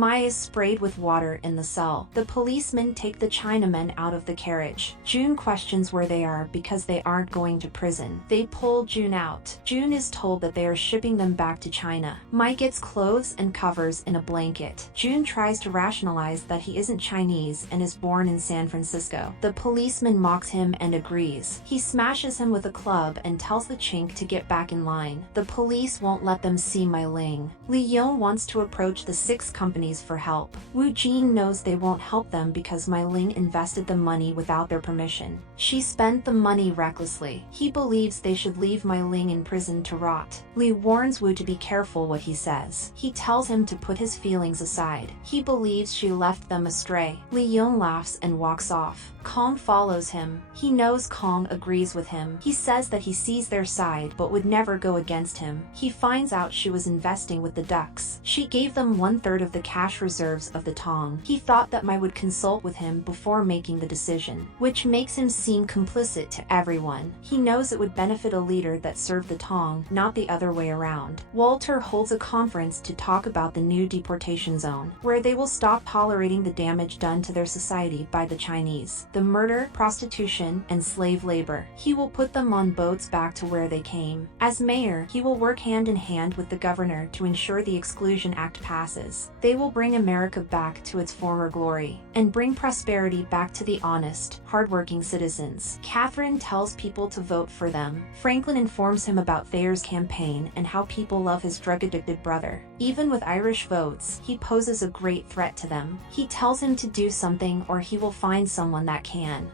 Mai is sprayed with water in the cell. The policemen take the Chinamen out of the carriage. June questions where they are because they aren't going to prison. They pull June out. June is told that they are shipping them back to China. Mai gets clothes and covers in a blanket. June tries to rationalize that he isn't Chinese and is born in San Francisco. The policeman mocks him and agrees. He smashes him with a club and tells the chink to get back in line. The police won't let them see Mai Ling. Li Yong wants to approach the 6 companies for help. Wu Jin knows they won't help them because Mai Ling invested the money without their permission. She spent the money recklessly. He believes they should leave Mai Ling in prison to rot. Li warns Wu to be careful what he says. He tells him to put his feelings aside. He believes she left them astray. Li Yong laughs and walks off. Kong follows him. He knows Kong agrees with him. He says that he sees their side but would never go against him. He finds out she was investing with the ducks. She gave them 1/3 of the cash reserves of the Tong. He thought that Mai would consult with him before making the decision, which makes him seem complicit to everyone. He knows it would benefit a leader that served the Tong, not the other way around. Walter holds a conference to talk about the new deportation zone, where they will stop tolerating the damage done to their society by the Chinese. The murder, prostitution, and slave labor. He will put them on boats back to where they came. As mayor, he will work hand in hand with the governor to ensure the Exclusion Act passes. They will bring America back to its former glory, and bring prosperity back to the honest, hardworking citizens. Catherine tells people to vote for them. Franklin informs him about Thayer's campaign and how people love his drug-addicted brother. Even with Irish votes, he poses a great threat to them. He tells him to do something or he will find someone that can.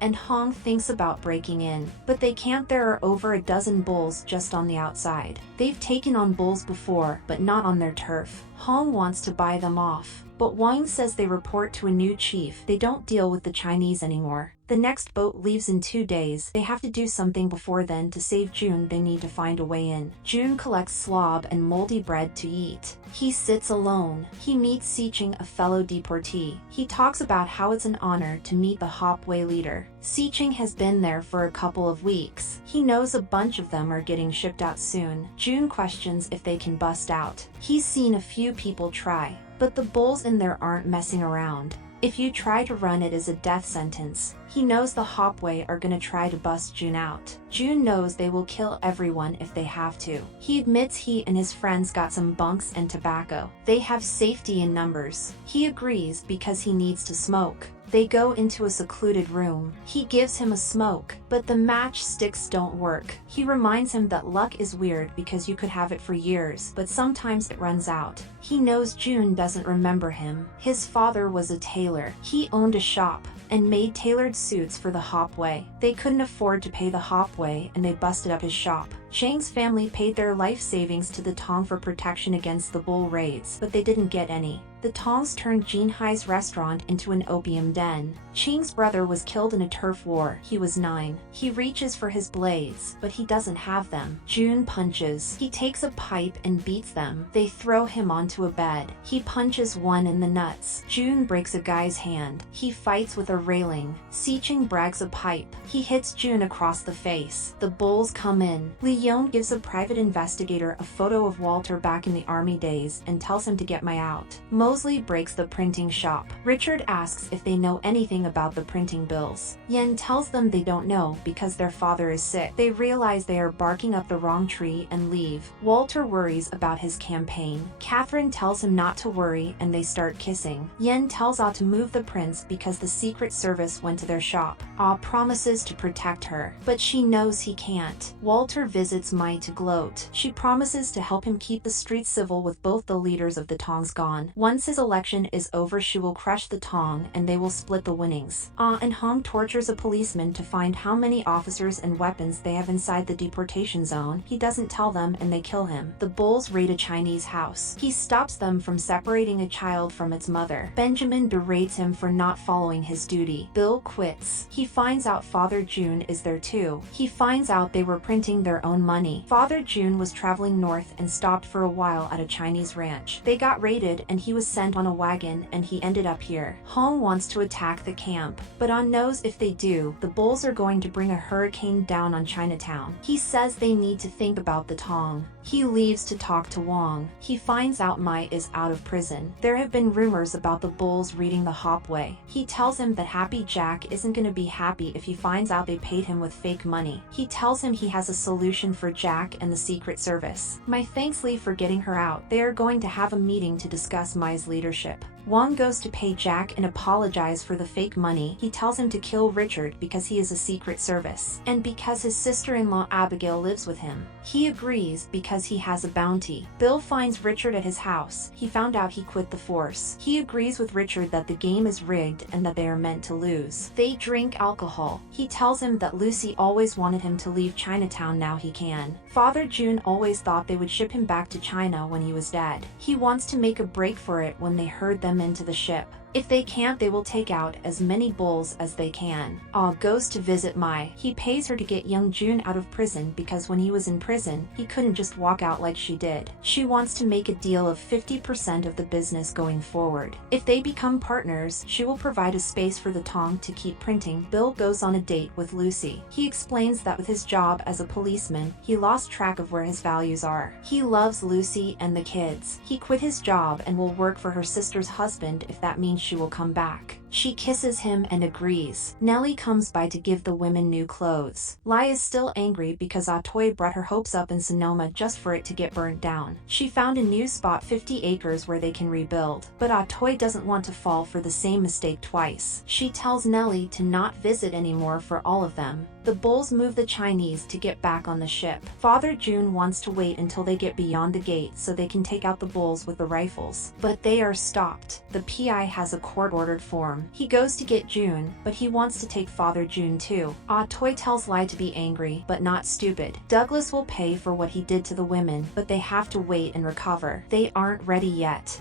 And Hong thinks about breaking in, but they can't. There are over a dozen bulls just on the outside. They've taken on bulls before, but not on their turf. Hong wants to buy them off, but Wang says they report to a new chief. They don't deal with the Chinese anymore. The next boat leaves in 2 days. They have to do something before then to save June. They need to find a way in. June collects slob and moldy bread to eat. He sits alone. He meets Sicheng, a fellow deportee. He talks about how it's an honor to meet the Hopway leader. Sicheng has been there for a couple of weeks. He knows a bunch of them are getting shipped out soon. June questions if they can bust out. He's seen a few people try, but the bulls in there aren't messing around. If you try to run, it is a death sentence. He knows the Hopway are gonna try to bust June out. June knows they will kill everyone if they have to. He admits he and his friends got some bunks and tobacco. They have safety in numbers. He agrees because he needs to smoke. They go into a secluded room. He gives him a smoke, but the matchsticks don't work. He reminds him that luck is weird because you could have it for years, but sometimes it runs out. He knows June doesn't remember him. His father was a tailor. He owned a shop and made tailored suits for the Hopway. They couldn't afford to pay the Hopway and they busted up his shop. Chang's family paid their life savings to the Tong for protection against the bull raids, but they didn't get any. The Tongs turned Jinhai's restaurant into an opium den. Ching's brother was killed in a turf war. He was 9. He reaches for his blades, but he doesn't have them. June punches. He takes a pipe and beats them. They throw him onto a bed. He punches one in the nuts. June breaks a guy's hand. He fights with a railing. Sicheng brags a pipe. He hits June across the face. The bulls come in. Li Yong gives a private investigator a photo of Walter back in the army days and tells him to get Mai out. Mosley breaks the printing shop. Richard asks if they know anything about the printing bills. Yen tells them they don't know because their father is sick. They realize they are barking up the wrong tree and leave. Walter worries about his campaign. Catherine tells him not to worry and they start kissing. Yen tells Ah to move the prints because the Secret Service went to their shop. Ah promises to protect her, but she knows he can't. Walter visits Mai to gloat. She promises to help him keep the streets civil with both the leaders of the Tongs gone. Once his election is over, she will crush the Tong and they will split the winnings. And Hong tortures a policeman to find how many officers and weapons they have inside the deportation zone. He doesn't tell them and they kill him. The bulls raid a Chinese house. He stops them from separating a child from its mother. Benjamin berates him for not following his duty. Bill quits. He finds out Father June is there too. He finds out they were printing their own money. Father June was traveling north and stopped for a while at a Chinese ranch. They got raided and he was sent on a wagon and he ended up here. Hong wants to attack the camp, but On knows if they do, the bulls are going to bring a hurricane down on Chinatown. He says they need to think about the Tong. He leaves to talk to Wang. He finds out Mai is out of prison. There have been rumors about the bulls reading the Hopway. He tells him that Happy Jack isn't going to be happy if he finds out they paid him with fake money. He tells him he has a solution for Jack and the Secret Service. Mai thanks Lee for getting her out. They are going to have a meeting to discuss Mai's leadership. Wang goes to pay Jack and apologize for the fake money. He tells him to kill Richard because he is a Secret Service, and because his sister-in-law Abigail lives with him. He agrees because he has a bounty. Bill finds Richard at his house. He found out he quit the force. He agrees with Richard that the game is rigged and that they are meant to lose. They drink alcohol. He tells him that Lucy always wanted him to leave Chinatown, now he can. Father June always thought they would ship him back to China when he was dead. He wants to make a break for it when they herd them into the ship. If they can't, they will take out as many bulls as they can. Ah goes to visit Mai. He pays her to get young June out of prison because when he was in prison, he couldn't just walk out like she did. She wants to make a deal of 50% of the business going forward. If they become partners, she will provide a space for the Tong to keep printing. Bill goes on a date with Lucy. He explains that with his job as a policeman, he lost track of where his values are. He loves Lucy and the kids. He quit his job and will work for her sister's husband if that means she will come back. She kisses him and agrees. Nellie comes by to give the women new clothes. Lai is still angry because Atoy brought her hopes up in Sonoma just for it to get burnt down. She found a new spot 50 acres where they can rebuild, but Atoy doesn't want to fall for the same mistake twice. She tells Nellie to not visit anymore for all of them. The bulls move the Chinese to get back on the ship. Father June wants to wait until they get beyond the gate so they can take out the bulls with the rifles, but they are stopped. The PI has a court-ordered form. He goes to get June, but he wants to take Father June too. Toy tells Lai to be angry, but not stupid. Douglas will pay for what he did to the women, but they have to wait and recover. They aren't ready yet.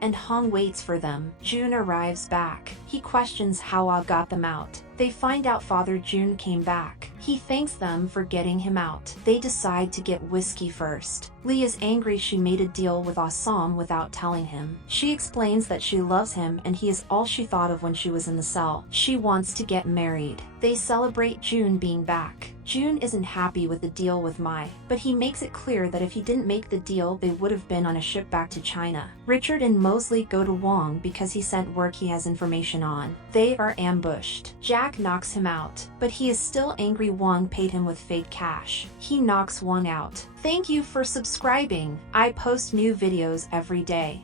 And Hong waits for them. June arrives back. He questions how got them out. They find out Father June came back. He thanks them for getting him out. They decide to get whiskey first. Lee is angry she made a deal with Assam without telling him. She explains that she loves him and he is all she thought of when she was in the cell. She wants to get married. They celebrate June being back. June isn't happy with the deal with Mai, but he makes it clear that if he didn't make the deal, they would have been on a ship back to China. Richard and Mosley go to Wang because he sent word he has information on. They are ambushed. Jack knocks him out, but he is still angry Wang paid him with fake cash. He knocks Wang out. Thank you for subscribing. I post new videos every day.